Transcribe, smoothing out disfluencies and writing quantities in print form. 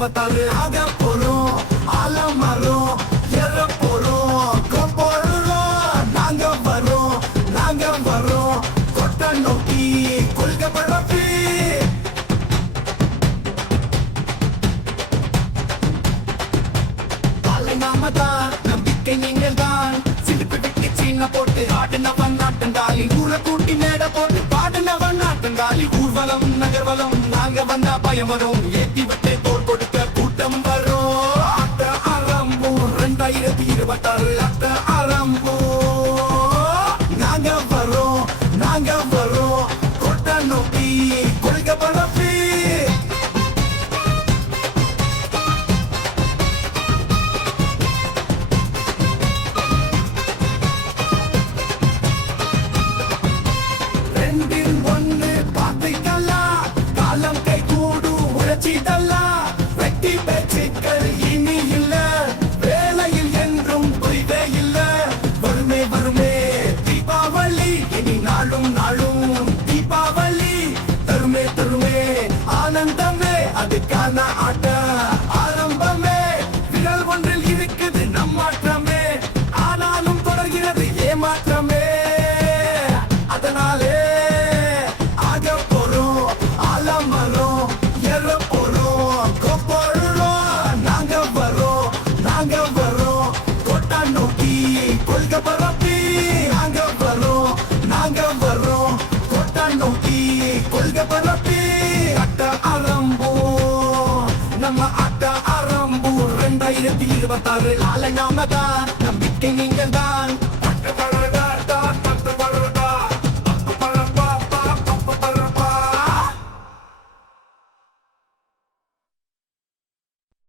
2026 ஆக போறோம். ஆலமரம் ஏற போறோம். கொப்போறோம். நாங்க வரோம். கொட்ட நோக்கி கொள்கை பரப்பி நாமதான் நம்பிக்கை நீங்கள் தான். சிலுப்பு விட்டு சீன போட்டு ஆடுனவன் நாட்டங்காலி ஊரை கூட்டி மேட போட்டு பாடுனவன் நாட்டங்காலி ஊர்வலம் நகர்வலம் நாங்க வந்தா பயம் வரும். ஏற்றி விட்டு தோல் கொடுக்க கூட்டம் வரும். அட்ட ஆரம்பம் 2026 அட்ட ஆரம்பம். நாங்க வரோம் கொட்ட நோக்கி கொள்கை பரப்பி வெட்டி பேச்சுக்கள் இனி இல்ல. வேலையில் என்றும் பொய்வே இல்ல. வருமே தீபாவளி இனி நாளும் தீபாவளி. தருமே ஆனந்தமே அதுக்கான ஆட்ட ஆரம்பமே. விரல் ஒன்றில் இருக்குது நம் மாற்றமே. ஆனாலும் தொடர்கிறது ஏமாற்றமே. அதனாலே ஆக போறோம். ஆலமரம் ஏற போறோம். கொப்போறோம். நாங்க வரோம். கொட்ட நோக்கி கொள்கை பரப்பி நாங்க வரோம். கொட்ட நோக்கி கொள்கை பரப்பி அட்ட ஆரம்பம். நம்ம அட்ட ஆரம்பம் 2026 ஆலை நாம தான். நம்பிக்கை நீங்கள் தான்.